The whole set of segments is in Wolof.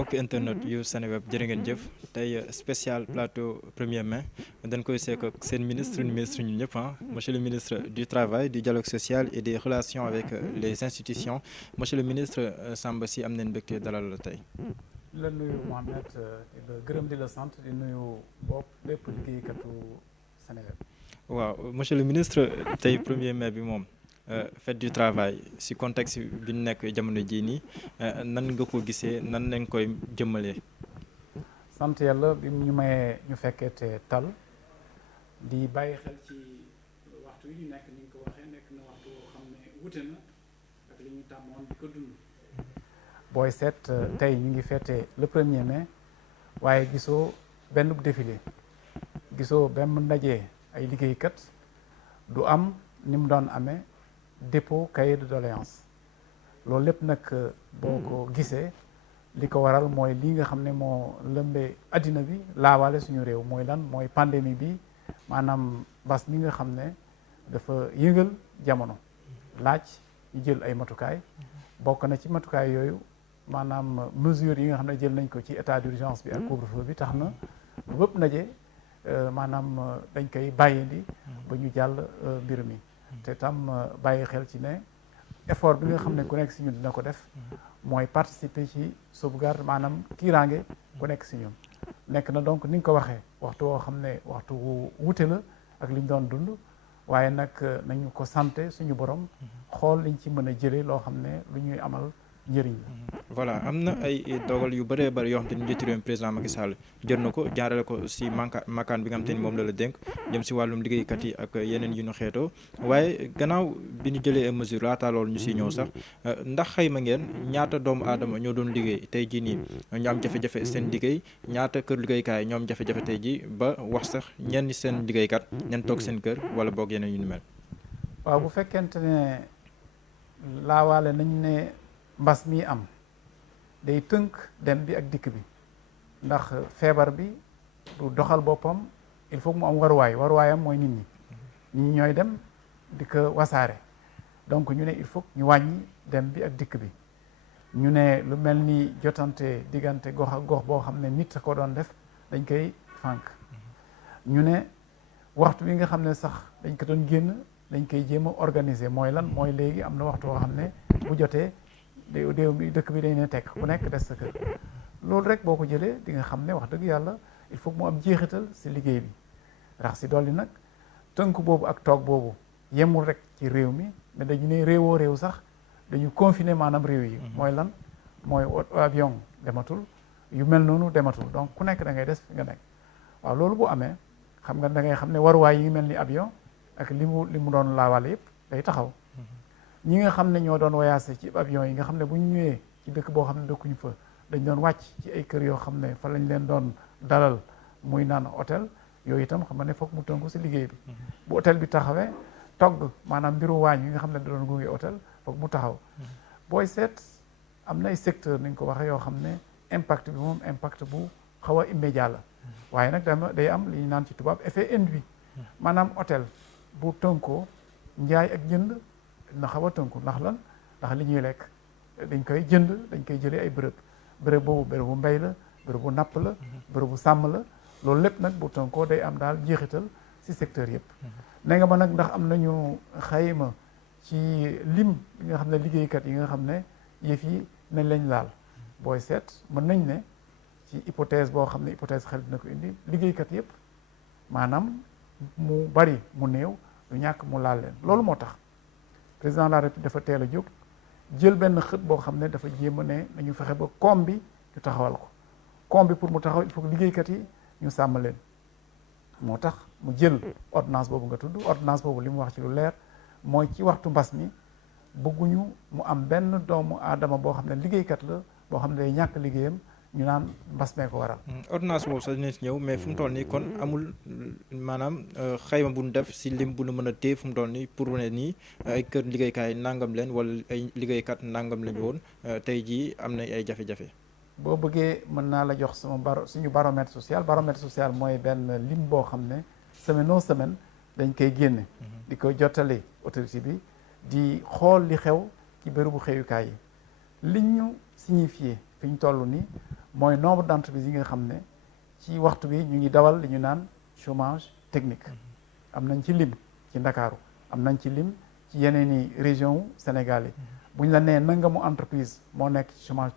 mbokk internet yu Seneweb jërë ngeen jëf tey spécial plateau 1er mai dañ koy seek ak seen ministre ñun ñëpp monsieur le ministre du travail du dialogue social et des relations avec les institutions monsieur le ministre Samba Sy am nañ mbégte dalal la tey. di la nuyu Mohamed di la gërëm di la sant di nuyu bopp bépp liggéeykatu Seneweb. waaw monsieur le ministre tey 1er mai bi moom. Fête du travail si contexte bi ñu nekk jamono jii nii nan nga ko gisee nan lañ koy jëmmalee. sant yàlla bi ñu mayee ñu fekkee te tal di bàyyi xel ci waxtu yi ñu nekk ni nga ko waxee nekk na waxtu woo xam ne wute na ak li ñu tàmmoon di ko dund. booy seet tey ñu ngi fête le 1er mai waaye gisoo benn défilé gisoo benn ndaje ay liggéeykat du am ni mu doon amee. dépôt cahier de doléance loolu lépp nag boo ko gisee li ko waral mooy lii nga xam ne moo lëmbee addina bi laawaale suñu réew mooy lan mooy pandémie bi maanaam mbas mi nga xam ne dafa yëngal jamono laaj ñu jël ay matukaay bokk na ci matukaay yooyu maanaam mesures yi nga xam ne jël nañ ko ci état d'urgence bi ak couvre-feu bi tax na bépp ndaje maanaam dañ koy bàyyindi ba ñu jàll mbir mi te tam bàyyi xel ci ne effort bi nga xam ne ku nekk si ñun dina ko def mooy participer ci sauvegarde maanaam kiiraange ku nekk si ñun nekk na donc ni nga ko waxee waxtu woo xam ne waxtu wute la ak li ñu doon dund waaye nag nañu ko santé suñu borom xool liñ ci mën a jëlee loo xam ne lu ñuy amal njëriñ la. voilà am na ay dogal yu bëree bëri yoo xam te ni njiitu réew président Macky Sall jël na ko jaarale ko si makaan bi nga xam te ni moom la dénk jëm si wàllum liggéeykat yi ak yeneen yu ñu xeetoo waaye gannaaw bi ñu jëlee ay mesures laata loolu ñu si ñëw sax ndax xayma ngeen ñaata doomu aadama ñoo doon liggéey tey jii nii ñu am jafe-jafe seen liggéey ñaata kër liggéeykaay ñoo am jafe-jafe tey jii ba wax sax ñenn seen liggéeykat ñen toog seen kër wala boog yeneen yu ñu mel. waaw bu fekkente ne laawaale nañ ne mbas mi am day tënk dem bi ak dikk bi ndax feebar bi du doxal boppam il faut mu am waruwaayam mooy nit ñi ñooy dem di ko wasaare donc ñu ne il faut ñu wàññi dem bi ak dikk bi ñu ne lu mel ni jotante diggante gox ak gox boo xam ne nit a ko doon def dañ koy fànk ñu ne waxtu bi nga xam ne sax dañ ko doon génn dañ koy jéem a organiser mooy lan mooy léegi am na waxtu woo xam ne bu jotee déew bi dëkk bi dañ ne tekk ku nekk des sa kër loolu rek boo ko jëlee di nga xam ne wax dëgg yàlla il faut mu am jeexital si liggéey bi rax si dolli nag tënk boobu ak toog boobu yemul rek ci réew mi mais dañu ne réewoo réew sax dañu confiner maanaam réew yi mooy lan mooy avion dematul yu mel noonu dematul donc ku nekk da ngay des fi nga nekk waaw loolu bu amee xam nga da ngay xam ne waruwaay yi mel ni avion ak li mu doon laawaale yëpp day taxaw ñi nga xam ne ñoo doon voyagé ci avion yi nga xam ne bu ñu ñëwee ci dëkk boo xam ne dëkkuñu fa dañ doon wàcc ci ay kër yoo xam ne fa lañ leen doon dalal muy naan hôtel yooyu itam xam nga ne foog mu tënku si liggéey bi bu hôtel bi taxawee togg maanaam mbiru waañ yi nga xam ne da doon gunge hôtel foog mu taxaw booy seet am na ay secteur ni nga ko waxee yoo xam ne impact bi moom impact bu xaw a immédiat la waaye nag day am li ñu naan ci tubaab effet induit maanaam hôtel bu tënkoo njaay ak jënd na xaw a tënku ndax lan ndax li ñuy lekk dañ koy jënd dañ koy jëlee ay bërëb boobu bërëb bu mbay la bërëb bu napp la bërëb bu sàmm la loolu lépp nag bu tënkoo day am daal jeexital ci secteur yëpp ne nga ma nag ndax am nañu xayma ci lim yi nga xam ne liggéeykat yi nga xam ne yëf yi nañ lañ laal booy seet mën nañ ne ci hypothèse boo xam ne hypothèse xel dina ko indi liggéeykat yëpp maanaam mu bari mu néew du ñàkk mu laal leen loolu moo tax président de la République dafa teel a jóg jël benn xët boo xam ne dafa jéem a ne nañu fexe ba koom bi ñu taxawal ko koom bi pour mu taxaw il faut que liggéeykat yi ñu sàmm leen moo tax mu jël ordonnance boobu nga tudd ordonnance boobu li mu wax ci lu leer mooy ci waxtu mbas mi bëgguñu mu am benn doomu aadama boo xam ne liggéeykat la boo xam ne day ñàkk liggéeyam ñu naan mbas mee ko waral. ordonnance boobu sax dina ci ñëw mais fu mu toll nii kon amul maanaam xayma bu ñu def si lim bu nu mën a téye fu mu toll nii pour ne nii ay kër liggéeykaay nangam leen wala ay liggéeykat nangam lañu woon tey jii am na ay jafe-jafe. boo bëggee mën naa la jox suñu baromètre social mooy benn lim boo xam ne semaine dañ koy génne. di ko jottali autorité bi di xool li xew ci bërëbu xëyukaay yi liñ ñu signifié fi ñu toll nii mooy nombre d'entreprises yi nga xam ne ci waxtu bi ñu ngi dawal li ñu naan chômage technique. am nañ ci lim ci Ndakaaru, am nañ ci lim ci yeneen i région wu Sénégal yi. bu ñu la nee nangamu entreprise moo nekk ci chômage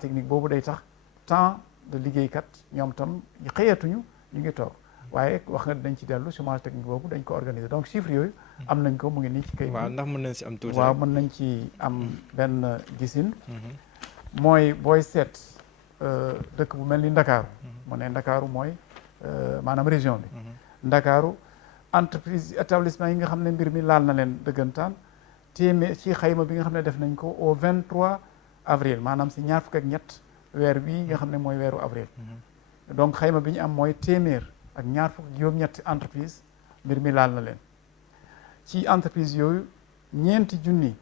technique boobu day tax temps de liggéeykat ñoom tam xëyatuñu ñu ngi toog waaye wax nga dañ ci dellu chômage technique boobu dañ ko organiser donc chiffres yooyu am nañ ko mu ngi nii ci kayit. waaw ndax mën nañ si am tuuti. waaw mën nañ ci am benn gisin. mooy booy seet dëkk bu mel ni Ndakaaru. mu ne Ndakaaru mooy maanaam région bi. Ndakaaru entreprise établissement yi nga xam ne mbir mi laal na leen dëggantaan téeméer ci xayma bi nga xam ne def nañ ko au 23 avril maanaam si ñaar fukk ak ñett weer bii nga xam ne mooy weeru avril. donc xayma bi ñu am mooy téeméer ak ñaar fukk ak juróom-ñetti entreprise mbir mi laal na leen ci entreprise yooyu ñeenti junni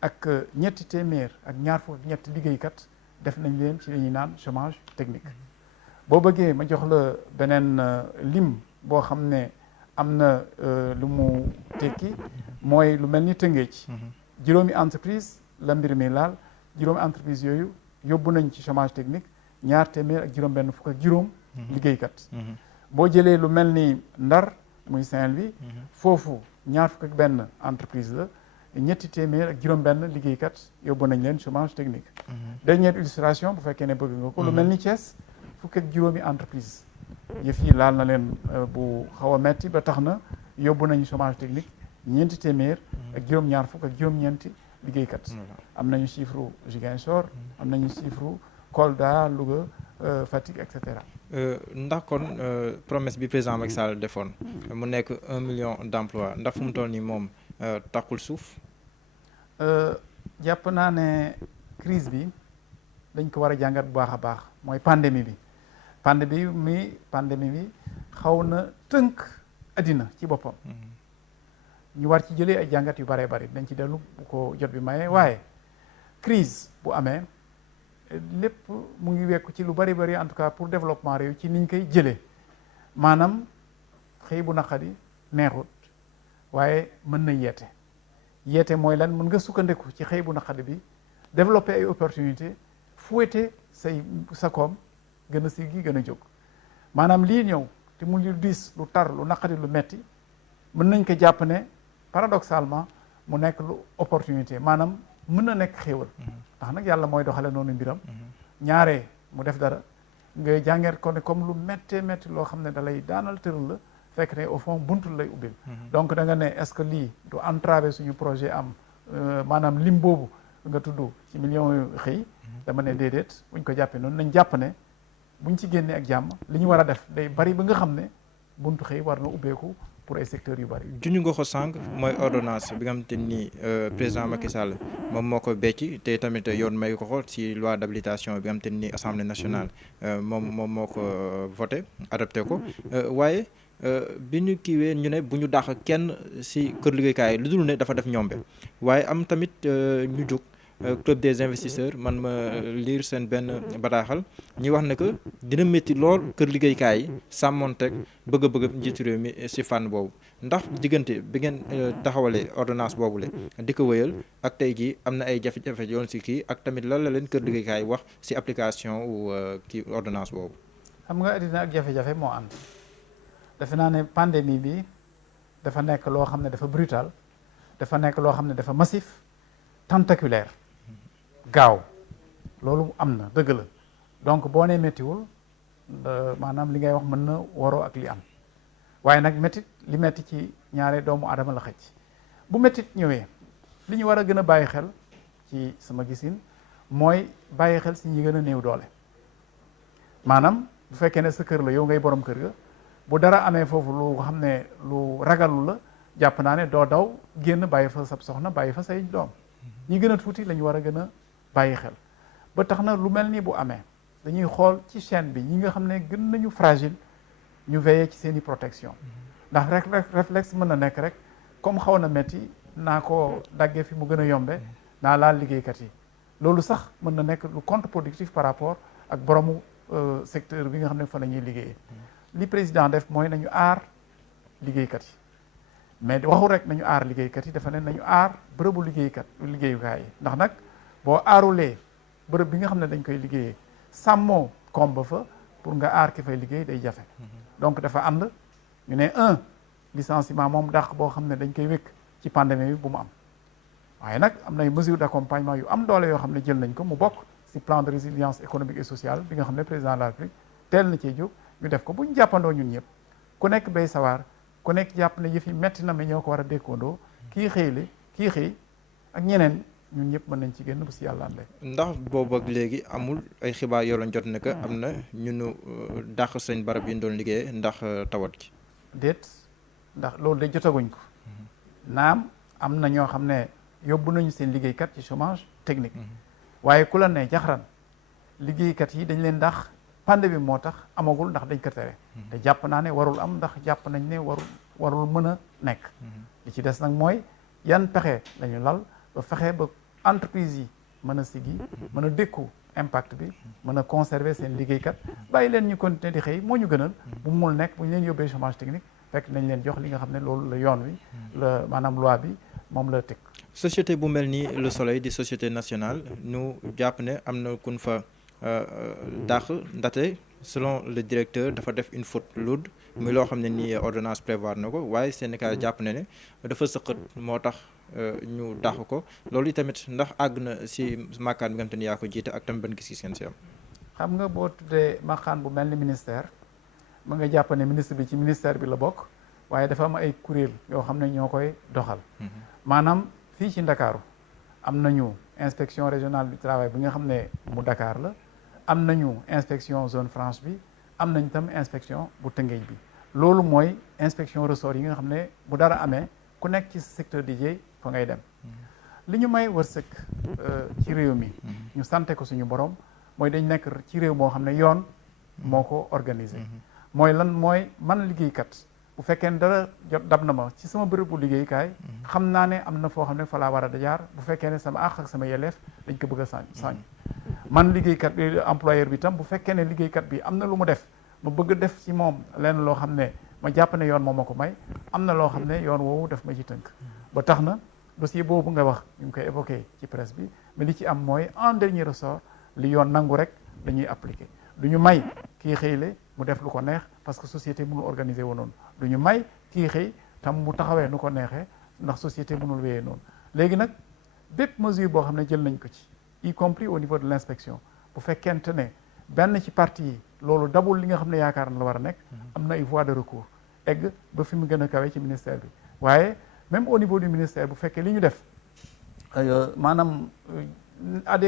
ak ñetti téeméer ak ñaar fukk ak ñetti liggéeykat def nañ leen ci li ñuy naan chômage technique. boo bëggee ma jox la beneen lim boo xam ne am na lu mu tekki mooy lu mel ni Tëngéej. juróomi entreprise la mbir mi laal juróomi entreprise yooyu yóbbu nañ ci chômage technique ñaar téeméer ak juróom benn fukk ak juróom liggéeykat. boo jëlee lu mel ni Ndar muy Saint-Louis foofu ñaar fukk ak benn entreprise la ñetti téeméer ak juróom benn liggéeykat yóbbu nañ leen chômage technique. dernière illustration bu fekkee ne bëgg nga ko lu mel ni Thiès fukk ak juróomi entreprise yëf yi laal na leen bu xaw a metti ba tax na yóbbu nañu chômage technique ñeenti téeméer ak juróom-ñaar fukk ak juróom-ñeenti liggéeykat. am nañu chiffre Ziguinchor am nañu chiffre Kolda Louga Fatick et cetera. ndax kon promesse bi président Macky Sall defoon mu nekk 1 million d'emplois ndax fu mu toll nii moom takkul suuf. jàpp naa ne crise bi dañ ko war a jàngat bu baax a baax mooy pandémie bi. pandémie bi xaw na tënk addina ci boppam. ñu war ci jëlee ay jàngat yu baree bari dañ ci dellu bu ko jot bi maye waaye crise bu amee lépp mu ngi wekku ci lu bari bari en tout cas pour développement réew ci niñ koy jëlee maanaam xëy bu naqadi neexut waaye mën na yeete mooy lan mën nga sukkandiku ci xëy bu naqadi bi développer ay opportunité fouetter sa koom gën a siggi gën a jóg maanaam lii ñëw te mu lu diis lu tar lu naqadi lu metti mën nañ ko jàpp ne paradoxalement mu nekk lu opportunité maanaam mën na nekk xéewal ndax nag yàlla mooy doxale noonu mbiram ñaare mu def dara nga jàngeet ko ne comme lu méttee métti loo xam ne da lay daanal tëral la fekk ne au fond buntul lay ubbil donc da nga ne est-ce que lii du entraver suñu projet am maanaam lim boobu nga tudd ci millions yu xëy dama ne déedéet buñ ko jàppee noonu nañ jàpp ne buñ ci génnee ak jàmm li ñu war a def day bari ba nga xam ne buntu xëy war na ubbeeku pour ay secteurs yu bari. juñu nga ko sànq mooy ordonnance bi nga xamante ni président Macky Sall moom moo ko becc te tamit yoon may ko ci loi d'habilitation bi nga xamante ni assemblée nationale moom moo ko voté adopté ko waaye bi ñu kiiwee ñu ne bu ñu dàq kenn ci kër liggéeykaay lu dul ne dafa def ñombe waaye am tamit ñu jóg. Club des investisseurs man ma lire seen benn bataaxal ñuy wax ne que dina métti lool kër liggéeykaay yi sàmmonteeg bëgg-bëgg njiitu réew mi ci fànn boobu ndax diggante bi ngeen taxawalee ordonnance boobu le di ko wëyal ak tey jii am na ay jafe-jafe yoon ci kii ak tamit lan la leen kër liggéeykaay wax ci application wu kii ordonnance boobu. xam nga àddina ak jafe-jafe moo ànd defe naa ne pandémie bi dafa nekk loo xam ne dafa brutal dafa nekk loo xam ne dafa massif tentaculaire. gaaw loolu am na dëgg la donc boo nee méttiwul maanaam li ngay wax mën na waroo ak li am waaye nag méttit li métti ci ñaare doomu aadama la xëcc bu méttit ñëwee li ñu war a gën a bàyyi xel ci sama gisin mooy bàyyi xel si ñi gën a néew doole maanaam bu fekkee ne sa kër la yow ngay borom kër ga bu dara amee foofu lu xam ne lu ragalu la jàpp naa ne doo daw génn bàyyi fa sab soxna bàyyi fa say doom ñi gën a tuuti la ñu war a gën a bàyyi xel ba tax na lu mel ni bu amee dañuy xool ci chaîne bi ñi nga xam ne gën nañu fragile ñu veiller ci seeni protection ndax rek réflexe mën na nekk rek comme xaw na metti naa ko daggee fi mu gën a yombe naa laal liggéeykat yi loolu sax mën na nekk lu contre-productif par rapport ak boromu secteur bi nga xam ne fa la ñuy liggéeyee li président def mooy nañu aar liggéeykat yi mais waxu rek nañu aar liggéeykat yi dafa ne nañu aar bërëbu liggéeyukaay yi ndax nag boo aarulee bërëb bi nga xam ne dañ koy liggéeyee sàmmoo koom ba fa pour nga aar ki fay liggéey day jafe donc dafa ànd ñu ne licenciement moom dàq boo xam ne dañ koy wékk ci pandémie bi bu mu am waaye nag am nay mesures d'accompagnement yu am doole yoo xam ne jël nañ ko mu bokk ci plan de résilience économique et sociale bi nga xam ne président de la République teel na cee jóg ñu def ko bu ñu jàppandoo ñun ñëpp ku nekk bay sawar ku nekk jàpp ne yëf yi metti na mais ñoo ko war a dékkoondoo kii xëyle kii xëy ak ñeneen ñun ñëpp mën nañ ci génn bu si yàlla àndee. ndax boobu ak léegi amul ay xibaar yoo leen jot ne que am na ñu dàq seen barab yi ñu doon liggéeyee ndax tawat gi. déet ndax loolu de jotaguñ ko naam am na ñoo xam ne yóbbu nañu seen liggéeykat ci chômage technique waaye ku la ne jaxran liggéeykat yi dañ leen dàq pandémie bi moo tax amagul ndax dañ ko tere te jàpp naa ne warul am ndax jàpp nañ ne warul mën a nekk li ci des nag mooy yan pexe lañu lal ba fexe ba entreprise yi mën a sigi mën a dékku impact bi mën a conserver seen liggéeykat bàyyi leen ñu continuer di xëy moo ñu gënal bu mu mul nekk bu ñu leen yóbbee chômage technique fekk nañ leen jox li nga xam ne loolu la yoon wi la maanaam loi bi moom la teg. société bu mel ni Le Soleil di société nationale ñu jàpp ne am na kun fa dàq ndaxte selon le directeur dafa def une faute lourde muy loo xam ne nii ordonnance prévoir na ko waaye syndicat jàpp na ne dafa sëqat moo tax ñu dàq ko loolu tamit ndax àgg na si makkaan bi nga xam te ni yaa ko jiite ak tam ban gis-gis ngeen si am. xam nga boo tuddee makkaan bu mel ni ministère ma nga jàpp ne ministre bi ci ministère bi la bokk waaye dafa am ay kuréel yoo xam ne ñoo koy doxal maanaam fii ci Ndakaaru am nañu inspection régionale du travail bi nga xam ne mu Dakar la am nañu inspection zone franche bi am nañ tam inspection bu Tëngéej bi loolu mooy inspection ressort yi nga xam ne bu dara amee ku nekk ci secteur DJ fa ngay dem li ñu may wërsëg ci réew mi ñu sante ko suñu borom mooy dañ nekk ci réew moo xam ne yoon moo ko organisé mooy lan mooy man liggéeykat bu fekkee ne dara jot dab na ma ci sama bërëb bu liggéeykaay xam naa ne am na foo xam ne fa laa war a jaar bu fekkee ne sama àq ak sama yelleef dañ ko bëgg a sañ man liggéeykat bi employeur bi tam bu fekkee ne liggéeykat bi am na lu mu def ma bëgg def ci moom lenn loo xam ne ma jàpp ne yoon moo ma ko may am na loo xam ne yoon woowu def ma ci tënk ba tax na dossier boobu nga wax ñu ngi koy évoqué ci presse bi mais li ci am mooy en dernier ressort li yoon nangu rek dañuy appliqué du ñu may kii xëyle mu def lu ko neex parce que société mënul organiser wu noonu du ñu may kii xëy tam mu taxawee nu ko neexee ndax société mënul wéyee noonu léegi nag bépp mesure boo xam ne jël nañ ko ci y compris au niveau de l'inspection bu fekkente ne benn ci partie yi loolu dabul li nga xam ne yaakaar na la war a nekk am na ay voies de recours egg ba fi mu gën a kawee ci ministère bi waaye même au niveau du ministère bu fekkee li ñu def maanaam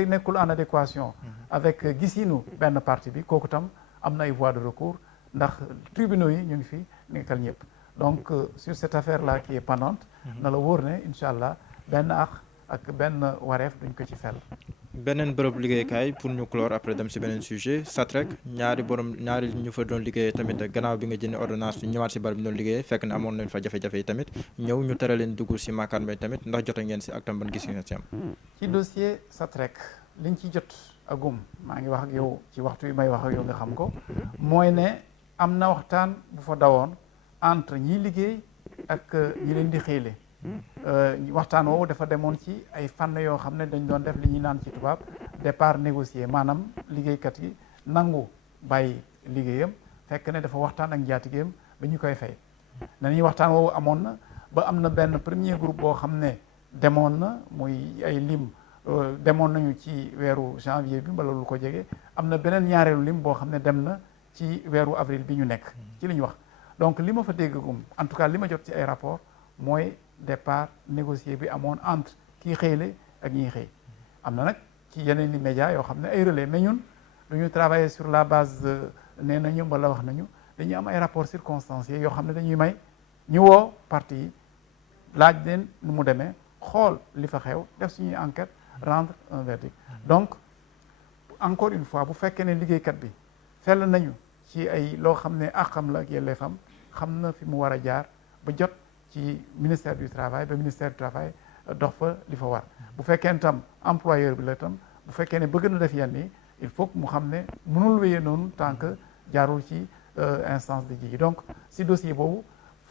nekkul en adéquation avec gisinu benn partie bi kooku tam am na ay voies de recours ndax tribunaux yi ñu ngi fi nekkal ñëpp donc sur cette affaire là qui est pendante na la wóor ne incha allah benn ak benn wareef duñ ko ci fel beneen bërëb liggéeykaay pour ñu clore après dem si beneen sujet SATREC ñaari ñu fa doon liggéeyee tamit gannaaw bi nga jënd ordonnance ñu ñëwaat si barab bi doon liggéeyee fekk ne amoon nañ fa jafe-jafe yi tamit ñëw ñu tere leen dugg si makkaan bi tamit ndax jota ngeen si ak tam ban gis ngeen si am. ci dossier SATREC liñ ci jot agum maa ngi wax ak yow ci waxtu yi may wax ak yow nga xam ko mooy ne am na waxtaan bu fa dawoon entre ñiy liggéey ak ñi leen di xëyle waxtaan woowu dafa demoon ci ay fànn yoo xam ne dañ doon def li ñuy naan ci tubaab départ négocié maanaam liggéeykat yi nangu bàyyi liggéeyam fekk ne dafa waxtaan ak njaatigeem ba ñu koy fay nañuy waxtaan woowu amoon na ba am na benn premier groupe boo xam ne demoon na muy ay lim demoon nañu ci weeru janvier bi mbala lu ko jege am na beneen ñaareelu lim boo xam ne dem na ci weeru avril bi ñu nekk ci li ñu wax donc li ma fa déggagum en tout cas li ma jot ci ay rapport mooy départ négocié bi amoon entre kii xëyle ak ñiy xëy am na nag ci yeneen i médias yoo xam ne ay relais mais ñun duñu travailler sur la base nee nañu mbala wax nañu dañuy am ay rapports circonstanciés yoo xam ne dañuy may ñu woo parti yi laaj leen nu mu demee xool li fa xew def suñuy enquête rendre un verdict donc encore une fois bu fekkee ne liggéeykat bi fell nañu ci ay loo xam ne àqam la ak yelleefam xam na fi mu war a jaar ba jot ci ministère du travail ba ministère du travail dox fa li fa war bu fekkee tam employeur bi la tam bu fekkee ne bëgg na def yenn yi il faut que mu xam ne mënul wéyee noonu tant que jaarul ci instance de ji donc si dossier boobu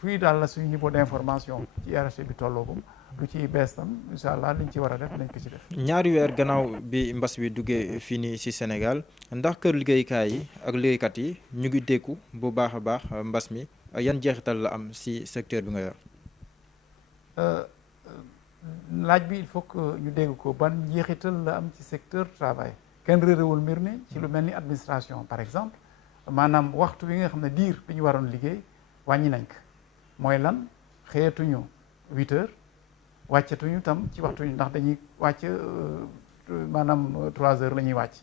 fii daal la suñu niveau d'information ci hiérarchie bi tolloogum lu ci bees tam incha allah liñ ci war a def nañ ko ci def. ñaari weer gannaaw bi mbas bi duggee fii nii ci Sénégal ndax kër liggéeykaay yi ak liggéeykat yi ñu ngi dékku bu baax a baax mbas mi yan jeexital la am ci secteur bi nga yor. laaj bi il faut que ñu dégg ko ban jeexital la am ci secteur travail kenn réerewul mbir ni ci lu mel ni administration par exemple maanaam waxtu wi nga xam ne diir bi ñu waroon liggéey wàññi nañ ko mooy lan xëyatuñu 8 heures wàccatuñu tam ci waxtu ndax dañuy wàcc maanaam 3 heures la ñuy wàcc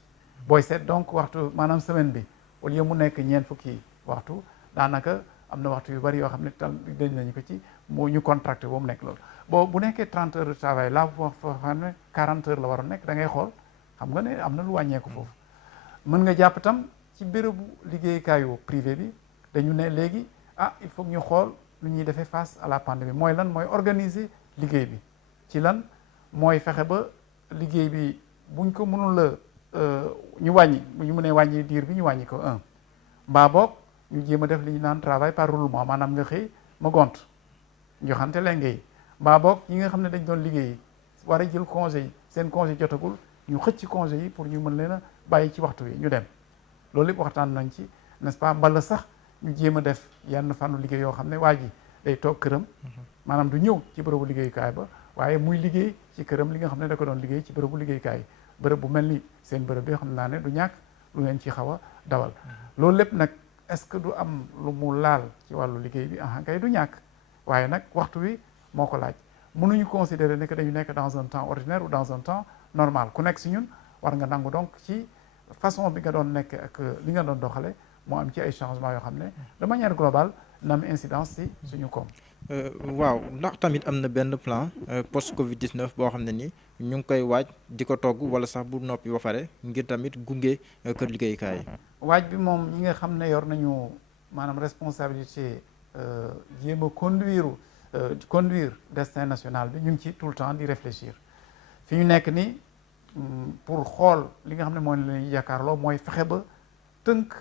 booy seet donc waxtu maanaam semaine bi au lieu mu nekk ñeent fukki waxtu daanaka am na waxtu yu bari yoo xam ne tam dañ nañu ko ci moo ñu contracté boobu nekk loolu bu nekkee 30 heures de travail là foo xam ne 40 heures la waroon nekk da ngay xool xam nga ne am na lu wàññeeku foofu mën nga jàpp tam ci bérébu liggéeykaayu privé bi dañu ne léegi il faut ñu xool lu ñuy defee face à la pandémie mooy lan mooy organiser liggéey bi ci lan mooy fexe ba liggéey bi buñ ko mënul la ñu wàññi bu ñu mënee wàññi diir bi ñu wàññi ko mbaa boog ñu jéem a def li ñu naan travail par roulement maanaam nga xëy ma gont joxante lenge yi mbaa boog ñi nga xam ne dañ doon liggéey war a jël congé yi seen congé jotagul ñu xëcc congé yi pour ñu mën leen a bàyyi ci waxtu wi ñu dem loolu lépp waxtaan nañ ci n'est-ce pas mbala sax ñu jéem a def yenn fànnu liggéey yoo xam ne waa ji day toog këram maanaam du ñëw ci bërëbu liggéeyukaay ba waaye muy liggéey ci këram li nga xam ne da ko doon liggéey ci bërëbu liggéeyukaay bërëb bu mel ni seen bërëb bi xam naa ne du ñàkk lu leen ci xaw a dawal loolu lépp nag est-ce que du am lu mu laal ci wàllu liggéey bi kay du ñàkk waaye nag waxtu wi moo ko laaj mënuñu considérer ne que dañu nekk dans un temps ordinaire ou dans un temps normal ku nekk si ñun war nga nangu donc ci façon bi nga doon nekk ak li nga doon doxale moo am ci ay changements yoo xam ne de manière globale na am incidence si suñu koom. waaw ndax tamit am na benn plan post Covid 19 boo xam ne ni ñu ngi koy waaj di ko togg wala sax bu noppi ba pare ngir tamit gunge kër liggéeykaay yi. waaj bi moom ñi nga xam ne yor nañu maanaam responsabilité jéem a conduire destin national bi ñu ngi ci tout le temps di réfléchir fi ñu nekk ni pour xool li nga xam ne mooy la ñuy yaakaarloo mooy fexe ba tënk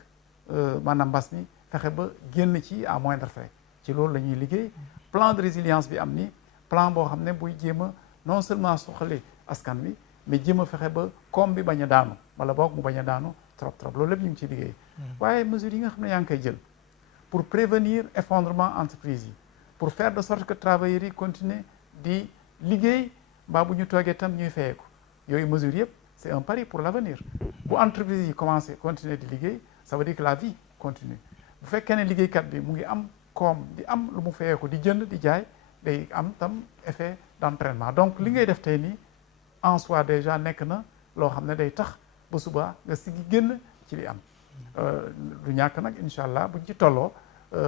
maanaam mbas mi fexe ba génn ci à moindre frais ci loolu la ñuy liggéey plan de résilience bi am ni plan boo xam ne buy jéem a non seulement suqali askan wi mais jéem a fexe ba koom bi bañ a daanu wala boog mu bañ a daanu trop loolu lépp ñu ngi ciy liggéey waaye mesures yi nga xam ne yaa ngi koy jël pour prévenir effondrement entreprise yi pour faire de sorte que travailleurs yi continuer di liggéey mbaa bu ñu toogee tam ñuy fayeeku yooyu mesures yëpp c'est un pari pour l'avenir bu entreprise yi commencer continuer di liggéey ça veut dire que la vie continue bu fekkee ne liggéeykat bi mu ngi am koom di am lu mu fayeeku di jënd di jaay day am tam effet d'entraînement donc li ngay def tey nii en soi déjà nekk na loo xam ne day tax ba suba nga sigi génn ci li am du ñàkk nag incha allah buñ ci tolloo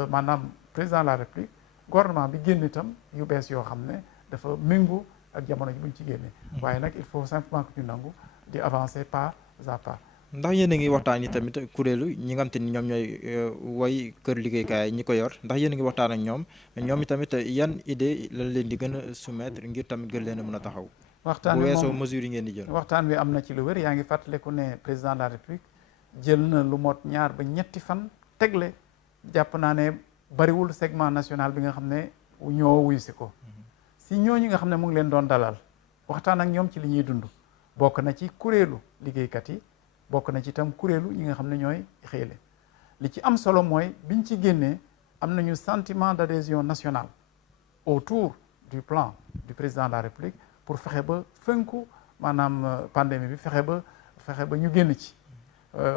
maanaam président de la république gouvernement bi génn itam yu bees yoo xam ne dafa méngoo ak jamono ji buñ ci génnee waaye nag il faut simplement que ñu nangu di avancer pas à pas. ndax yéen a ngi waxtaan yi tamit kuréelu ñi nga xam te ni ñoom ñooy woy kër liggéeykaay ñi ko yor ndax yéen a ngi waxtaan ak ñoom itamit yan idée lañ leen di gën a soumettre ngir tamit gën leen a mën a taxaw. waxtaan bu wi weesoo moom mesures yi ngeen di jël. waxtaan wi am na ci lu wér yaa ngi fàttaliku ne président de la république jël na lu mot 2 ba 3 fan tegle jàpp naa ne bariwul segment national bi nga xam ne ñoo wuyu si ko si ñooñu nga xam ne mu ngi leen doon dalal waxtaan ak ñoom ci li ñuy dund bokk na ci kuréelu liggéeykat yi bokk na ci itam kuréelu ñi nga xam ne ñooy xëyle li ci am solo mooy biñ ci génnee am nañu sentiment d'adhésion nationale autour du plan du président de la république pour fexe ba fënku maanaam pandémie bi fexe ba ñu génn ci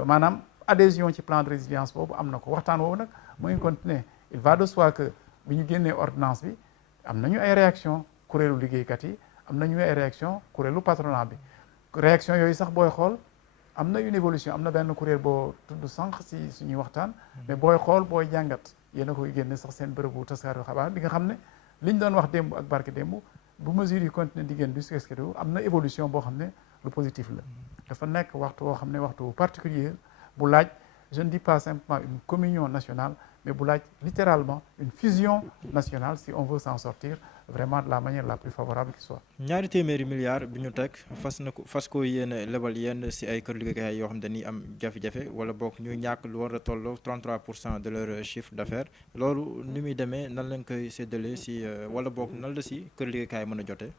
maanaam adhésion ci plan de résilience boobu am na ko waxtaan woowu nag mu ngi continuer il va de soi que bi ñu génnee ordonnance bi am nañu ay réaction kuréelu liggéeykat yi am nañu ay réaction kuréelu patronat bi réaction yooyu sax booy xool am na une évolution am na benn kuréel boo tudd sànq si suñuy waxtaan mais booy xool booy jàngat yéen a koy génne sax seen bërëbu taskaaru xabaar di nga xam ne liñ doon wax démb ak barke démb bu mesures yi continuer di génn du sueskedo am na évolution boo xam ne lu positif la dafa nekk waxtu woo xam ne waxtu particulier bu laaj je ne dis pas simplement une communion nationale mais bu laaj littéralement une fusion nationale si on veut s'en sortir vraiment de la manière la plus favorable qui soit. ñaari téeméeri milliards bi ñu teg fas ko yéene lebal yenn si ay kër liggéeykaay yoo xam ne dañuy am jafe-jafe wala boog ñuy ñàkk lu war a tolloo 33% de leur chiffre d'affaires loolu ni muy demee nan lañ koy séddalee si wala boog nan la si kër liggéeykaay mën a jotee.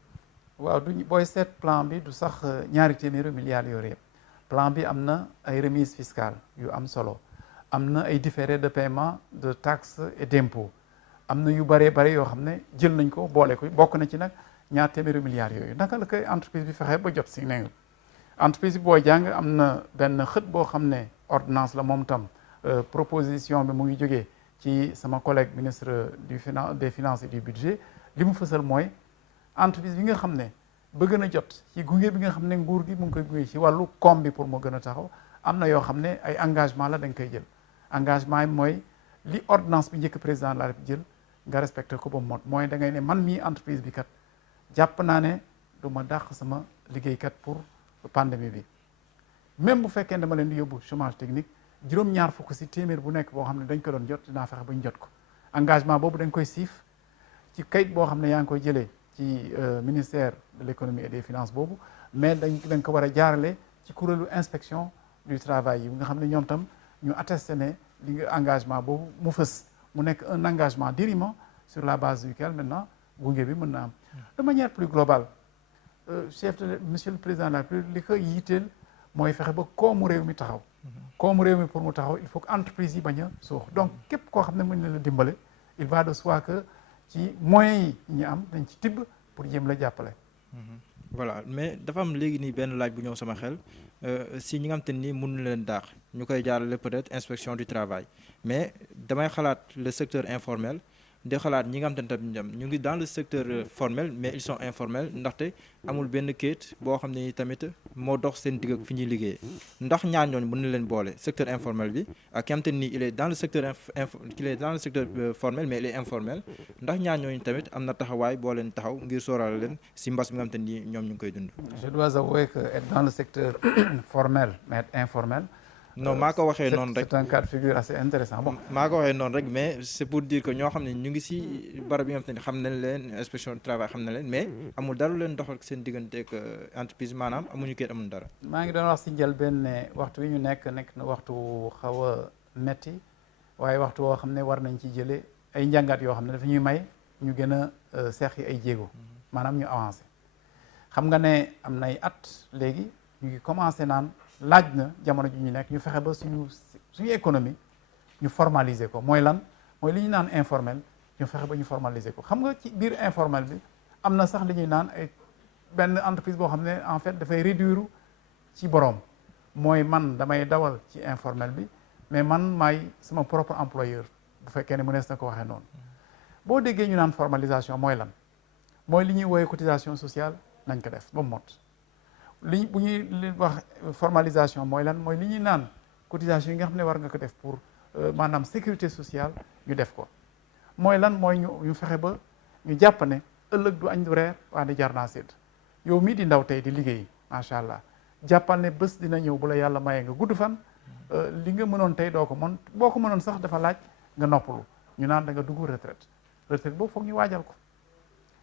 waaw du booy seet plan bi du sax ñaari téeméeri milliards yooyu yëpp plan bi am na ay remises fiscales yu am solo am na ay différés de paiement de taxes et d'impôts am na yu bëree bëri yoo xam ne jël nañ ko boole ko bokk na ci nag ñaar téeméeri milliards yooyu naka la koy entreprise bi fexe ba jot si ne entreprise bi booy jàng am na benn xët boo xam ne ordonnance la moom tam proposition bi mu ngi jógee ci sama collègue ministre des finances et du budget li mu fësal mooy entreprise bi nga xam ne bëgg na jot ci gunge bi nga xam ne nguur gi mu ngi koy gunge ci wàllu koom bi pour mu gën a taxaw am na yoo xam ne ay engagement la dañ koy jël engagement yi mooy li ordonnance bi njëkk président de la République jël nga respecté ko ba mot mooy da ngay ne man mii entreprise bi kat jàpp naa ne du ma dàq sama liggéeykat pour pandémie bi même bu fekkee dama leen di yóbbu chômage technique juróom-ñaar fukk si téeméer bu nekk boo xam ne dañ ko doon jot dinaa fexe ba ñu jot ko engagement boobu dañ koy siif ci kayit boo xam ne yaa ngi koy jëlee ci ministère de l'économie et des finances boobu mais dañ ko war a jaarale ci kuréelu inspection du travail yi nga xam ne ñoom tam ñu attesté ne li nga engagement boobu mu fës mu nekk un engagement dirimant sur la base duquel maintenant gunge bi mën na am de manière plus globale monsieur le président de la République li ko yitteel mooy fexe ba koomu réew mi taxaw koomu réew mi pour mu taxaw il faut que entreprise yi bañ a suux donc képp koo xam ne mën na la dimbale il va de soi que ci moyens yi ñu am dañ ci tibb pour jéem la jàppale. voilà mais dafa am léegi nii benn laaj bu ñëw sama xel si ñi nga xam te ni mënuñu leen daax ñu koy jaarale peut-être inspection du travail mais damay xalaat le secteur informel di xalaat ñi nga xam te ne tamit ñu ngi dans le secteur formel mais ils sont informels ndaxte amul benn kayit boo xam ne tamit moo dox seen digg ak fi ñuy liggéeyee ndax ñaar ñooñu mën na leen boole secteur informel bi ak ki nga xam te ni il est dans le secteur formel mais il est informel ndax ñaar ñooñu tamit am na taxawaay boo leen taxaw ngir sóoraale leen si mbas mi nga xam te ni ñoom ñu ngi koy dund. Je dois avouer que être dans le secteur formel mais être informel. non maa ko waxee noonu rek c'est un cas de figure assez intéressant bon. maa ko waxee noonu rek mais c'est pour dire que ñoo xam ne ñu ngi si barab yi nga xam ne xam nañ leen inspection du travail xam na leen mais amul dara leen doxal seen digganteeg entreprise maanaam amuñu kayit amuñu dara. maa ngi doon wax si njëlbeen ne waxtu wi ñu nekk na waxtu xaw a metti waaye waxtu woo xam ne war nañ ci jëlee ay njàngat yoo xam ne dafa ñuy may ñu gën a seex yi ay jéego maanaam ñu avancé xam nga ne am nay at léegi ñu ngi commencé naan laaj na jamono ji ñu nekk ñu fexe ba suñu économie ñu formaliser ko mooy lan mooy li ñu naan informel ñu fexe ba ñu formaliser ko xam nga ci biir informel bi am na sax li ñuy naan ay benn entreprise boo xam ne en fait dafay réduire ci boroom mooy man damay dawal ci informel bi mais man maay sama propre employeur bu fekkee ne mënees na ko waxee noonu boo déggee ñu naan formalisation mooy lan mooy li ñuy woowee cotisation sociale nañ ko def ba mu mot bu ñuy wax formalisation mooy lan mooy li ñuy naan cotisation yi nga xam ne war nga ko def pour maanaam sécurité sociale ñu def ko mooy lan mooy ñu fexe ba ñu jàpp ne ëllëg du añ du reer waa ne jar naa sédd yow mii di ndaw tey di liggéey macha allah jàppal ne bés dina ñëw bu la yàlla mayee nga gudd fan li nga mënoon tey doo ko mën boo ko mënoon sax dafa laaj nga noppalu ñu naan da nga dugg retraite boobu foog ñu waajal ko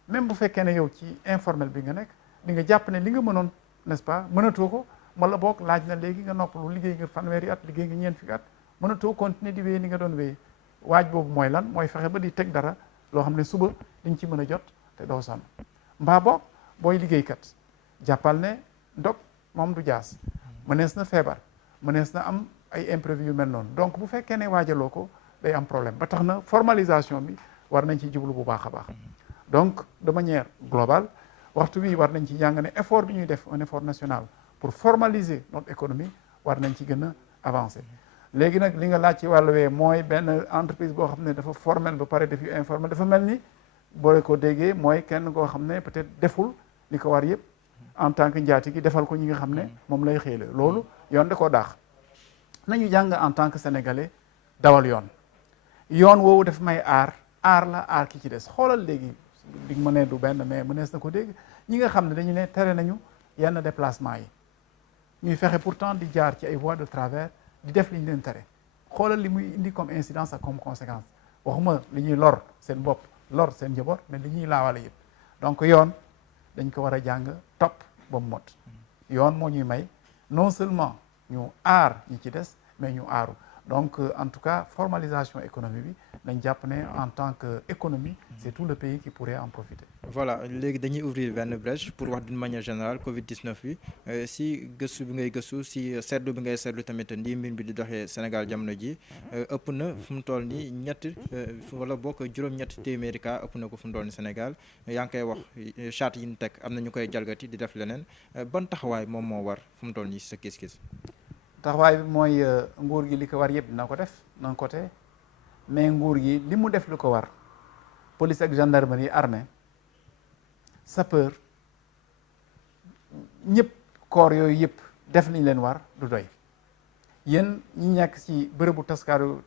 même bu fekkee ne yow ci informel bi nga nekk di nga jàpp ne li nga mënoon n'est-ce pas mënatoo ko wala boog laaj na léegi nga noppalu liggéey nga fanweeri at liggéey nga ñeent fukki at mënatoo continuer di wéy ni nga doon wéy waaj boobu mooy lan mooy fexe ba di teg dara loo xam ne suba diñ ci mën a jot te doo sonn mbaa boog booy liggéeykat jàppal ne ndog moom du jaas mënees na feebar mënees na am ay imprévu yu mel noonu donc bu fekkee ne waajaloo ko day am problème ba tax na formalisation bi war nañ ci jublu bu baax a baax donc de manière globale waxtu bi war nañ ci jàng ne effort bi ñuy def un effort national pour formaliser notre économie war nañ ci gën a avancer léegi nag li nga laaj ci wàllu wee mooy benn entreprise boo xam ne dafa formel ba pare def yu informel dafa mel ni boo ko déggee mooy kenn koo xam ne peut-être deful li ko war yëpp en tant que njaati gi defal ko ñi nga xam ne moom lay xéele loolu yoon da koo daax nañu jàng en tant que sénégalais dawal yoon woowu daf may aar la aar ki ci des xoolal léegi di ma ne du benn mais mënees na ko dégg ñi nga xam ne dañu ne tere nañu yenn déplacement yi ñuy fexe pourtant di jaar ci ay voies de travers di def li ñu leen tere xoolal li muy indi comme incidence ak comme conséquence waxuma li ñuy lor seen bopp lor seen njaboot mais li ñuy laawale yëpp donc yoon dañ ko war a jàng topp ba mu mot yoon moo ñuy may non seulement ñu aar ñi ci des mais ñu aaru donc en tout cas formalisation économie bi dañ jàpp ne en tant que économie c'est tout le pays qui pourrait en profiter. Voilà léegi dañuy ouvrir benn brèche pour wax d'une manière générale Covid-19 bi si gëstu bi ngay gëstu si seetlu bi ngay seetlu tamit ndi mbir bi di doxee Sénégal jamono ji ëpp na fu mu toll nii wala bokk juróom-ñetti téeméeri cas ëpp na ko fu mu toll nii Sénégal yaa ngi koy wax charte yi ñu teg am na ñu koy jalgati di def leneen ban taxawaay moom moo war fu mu toll nii si sa gis-gis. taxawaay bi mooy nguur gi li ko war yëpp dina ko def d'un côté mais nguur gi li mu def li ko war police ak gendarmerie armée sapeur ñëpp corps yooyu yëpp def liñ leen war du doy yéen ñi nekk ci bërëbu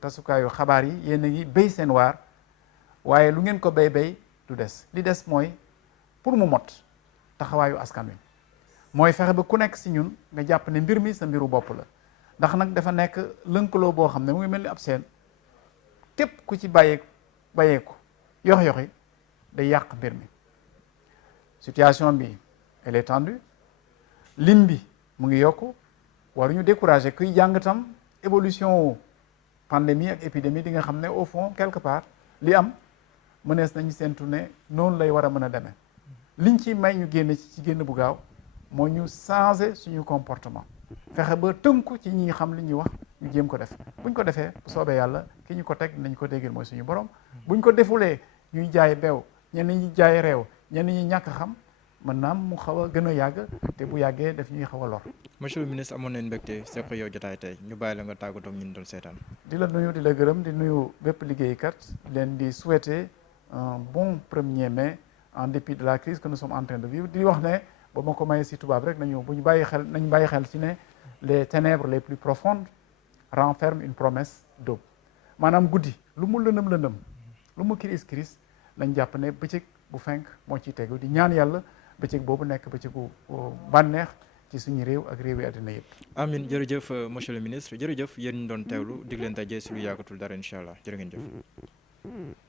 tasukaayu xabaar yi yéen a ngi béy seen waar waaye lu ngeen ko béy du des li des mooy pour mu mot taxawaayu askan wi mooy fexe ba ku nekk ci ñun nga jàpp ne mbir mi sa mbiru bopp la ndax nag dafa nekk lënkaloo boo xam ne mu ngi mel ni ab seen képp ku ci bàyyeeku yox-yoxi day yàq mbir mi situation bi elle est tendue lim bi mu ngi yokku waruñu décourager kuy jàng tam évolution pandémie ak épidémie di nga xam ne au fond quelque part li am mënees nañu seentu ne noonu lay war a mën a demee liñ ci may ñu génn ci génn bu gaaw moo ñu changer suñu comportement fexe ba tënku ci ñi xam li ñuy wax ñu jéem ko def buñ ko defee bu soobee yàlla ki ñu ko teg nañ ko déggal mooy suñu borom buñ ko defulee ñuy jaay beew ñenn ñi jaay réew ñenn ñi ñàkk xam mën naam mu xaw a gën a yàgg te bu yàggee daf ñuy xaw a lor. monsieur le ministre amoon nañu mbégte seq yow jotaay tey ñu bàyyi la nga tàggatoo ak ñun doon seetaan. di la nuyu di la gërëm di nuyu bépp liggéeykat leen di souhaiter un bon 1er mai en dépit de la crise que nous sommes en train de vivre di wax ne ba ma ko mayee si tubaab rek nañu bu ñu bàyyi xel ci ne les ténèbres les plus profondes renferment une promesse d'aube maanaam guddi lu mu lëndëm lu mu kiris nañ jàpp ne bëccëg bu fenk moo ciy tegu di ñaan yàlla bëccëg boobu nekk bëccëgu bànneex ci suñu réew ak réew yi àddina yëpp. Amin jërëjëf monsieur le ministre jërëjëf yéen ñu doon teewlu dig leen daje si lu yàggatul dara incha allah jërë ngeen jëf.